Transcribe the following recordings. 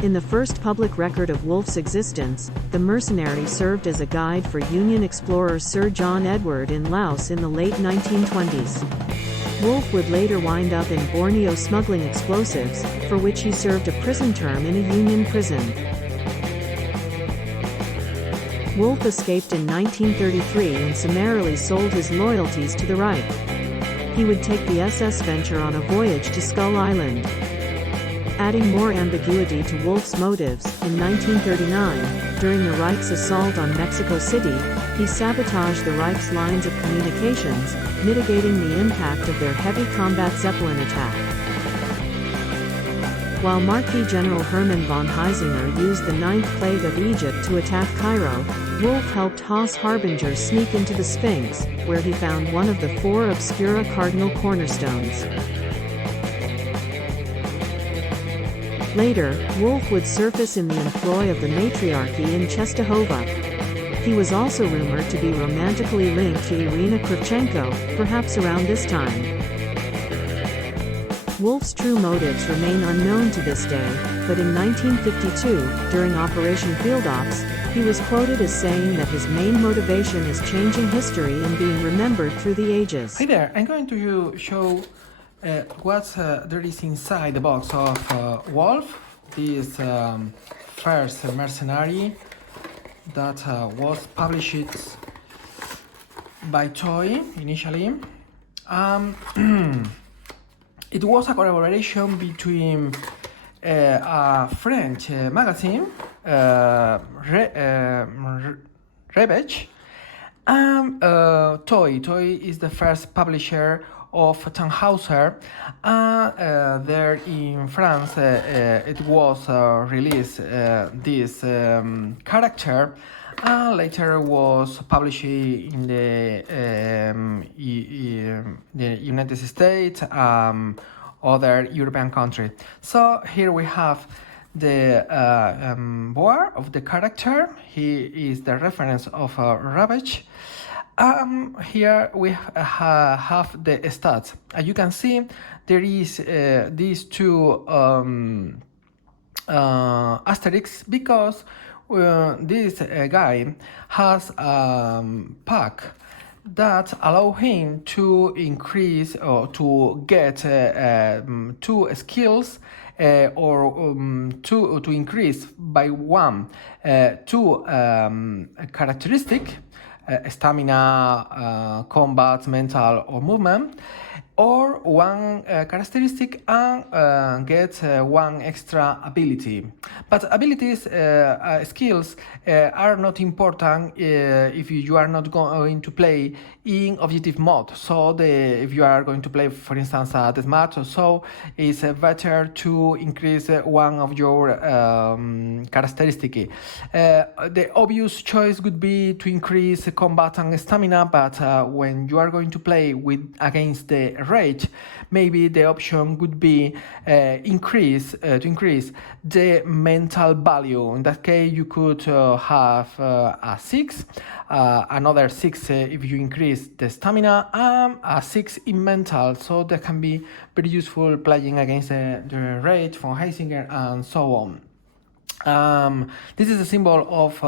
In the first public record of Wolfe's existence, the Mercenary served as a guide for Union explorer Sir John Edward in Laos in the late 1920s. Wolfe would later wind up in Borneo smuggling explosives, for which he served a prison term in a Union prison. Wolfe escaped in 1933 and summarily sold his loyalties to the Reich. He would take the SS Venture on a voyage to Skull Island. Adding more ambiguity to Wolfe's motives, in 1939, during the Reich's assault on Mexico City, he sabotaged the Reich's lines of communications, mitigating the impact of their heavy combat Zeppelin attack. While Marquis General Hermann von Heisinger used the Ninth Plague of Egypt to attack Cairo, Wolfe helped Haas Harbinger sneak into the Sphinx, where he found one of the four obscura cardinal cornerstones. Later, Wolfe would surface in the employ of the matriarchy in Czestochowa. He was also rumored to be romantically linked to Irina Kravchenko, perhaps around this time. Wolfe's true motives remain unknown to this day, but in 1952, during Operation Field Ops, he was quoted as saying that his main motivation is changing history and being remembered through the ages. Hi there, I'm going to show what there is inside the box of Wolfe, this first Mercenary that was published by Toy initially. It was a collaboration between a French magazine, Rebech, and Toy. Toy is the first publisher of Tannhäuser. There in France, it was released this character. Later was published in the United States, other European countries. So here we have the board of the character. He is the reference of Ravage. Here we have the stats. As you can see, there is these two asterisks because this guy has a pack that allow him to increase or to get two skills or to increase by one two characteristic, stamina, combat, mental or movement, or one characteristic and get one extra ability. But abilities, skills are not important if you are not going to play in objective mode. So if you are going to play, for instance, a deathmatch, so it's better to increase one of your characteristics. The obvious choice would be to increase combat and stamina, but when you are going to play against the rage, maybe the option would be to increase the mental value. In that case, you could have a 6, another 6 if you increase the stamina, and a 6 in mental. So that can be very useful playing against the rage von Heisinger and so on. This is a symbol of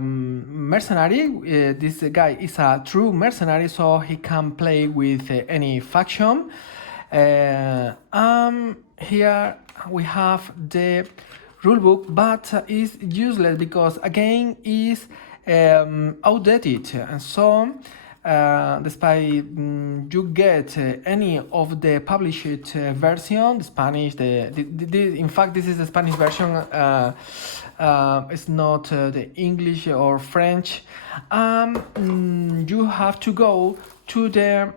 mercenary. This guy is a true mercenary, so he can play with any faction. Here we have the rulebook, but it's useless because again is outdated, and so despite you get any of the published version, the Spanish, in fact this is the Spanish version, it's not the English or French. You have to go to the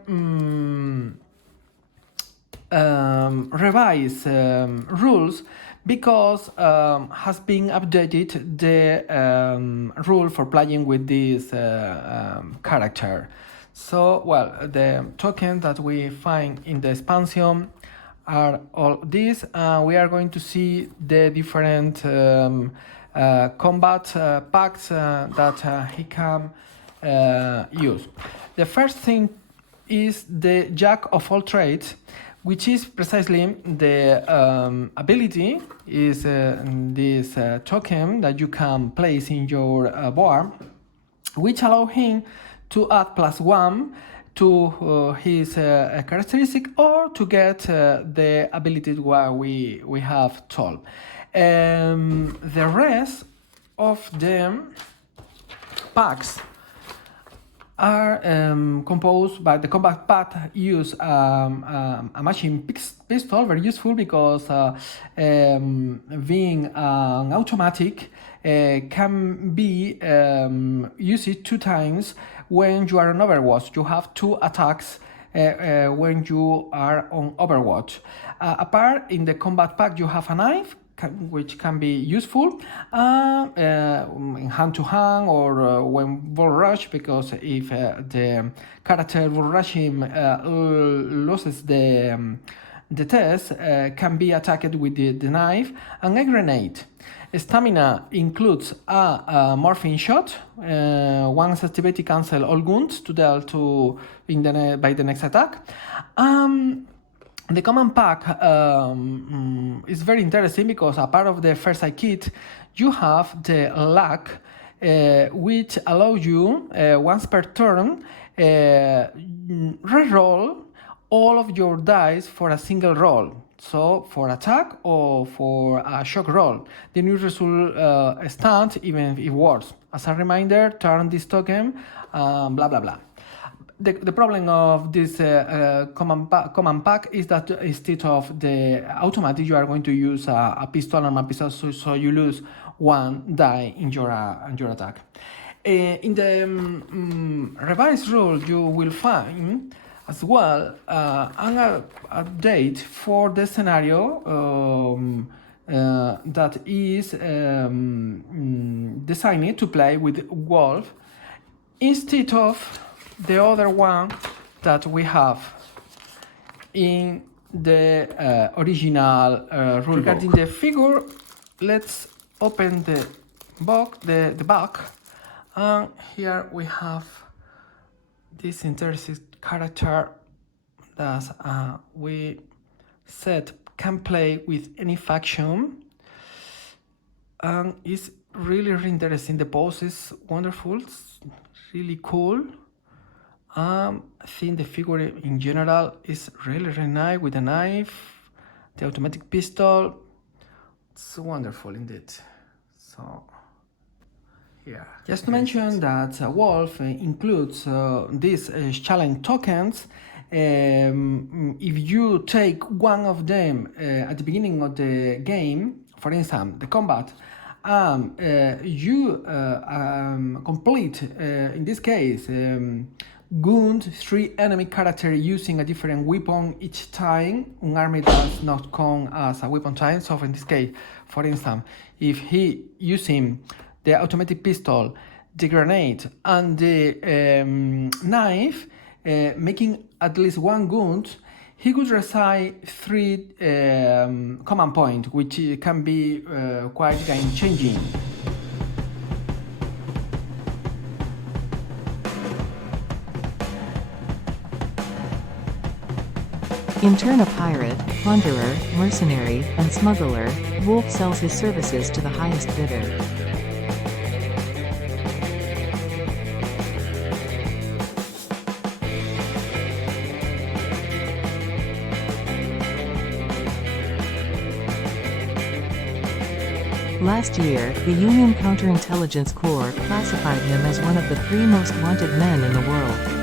revised rules, because has been updated the rule for playing with this character. So, well, the tokens that we find in the expansion are all these. We are going to see the different combat packs that he can use. The first thing is the Jack of all trades, which is precisely the ability is this token that you can place in your board, which allow him to add +1 to his characteristic, or to get the ability where we have told. The rest of the packs are composed by the combat pack. Use a machine pistol, very useful because being an automatic can be used 2 times when you are on Overwatch. You have 2 attacks when you are on Overwatch. Apart, in the combat pack you have a knife, which can be useful in hand-to-hand or when bull rush, because if the character bull rush him loses the test, can be attacked with the knife, and a grenade. Stamina includes a morphine shot. Once activated, cancel all wounds to deal to by the next attack. The command pack is very interesting because a part of the first aid kit, you have the luck, which allows you once per turn reroll all of your dice for a single roll. So for attack or for a shock roll, the new result stands even if it works. As a reminder, turn this token, blah blah blah. The problem of this command pack is that instead of the automatic, you are going to use a pistol and a pistol, so you lose 1 die in your attack. In the revised rule, you will find as well an update for the scenario that is designed to play with Wolf instead of the other one that we have in the original rule. Regarding the figure, let's open the box, the back, and here we have this interesting character that we said can play with any faction, and it's really interesting. The pose is wonderful, it's really cool. I think the figure in general is really nice, with a knife, the automatic pistol. It's wonderful indeed. So, yeah. Just to mention that Wolf includes these challenge tokens. If you take one of them at the beginning of the game, for instance, the combat, you complete, in this case, wound 3 enemy characters using a different weapon each time. An army does not count as a weapon time. So in this case, for instance, if he using the automatic pistol, the grenade, and the knife, making at least 1 wound, he could recite 3 command points, which can be quite game-changing. In turn, a pirate, plunderer, mercenary, and smuggler, Wolf sells his services to the highest bidder. Last year, the Union Counterintelligence Corps classified him as one of the 3 most wanted men in the world.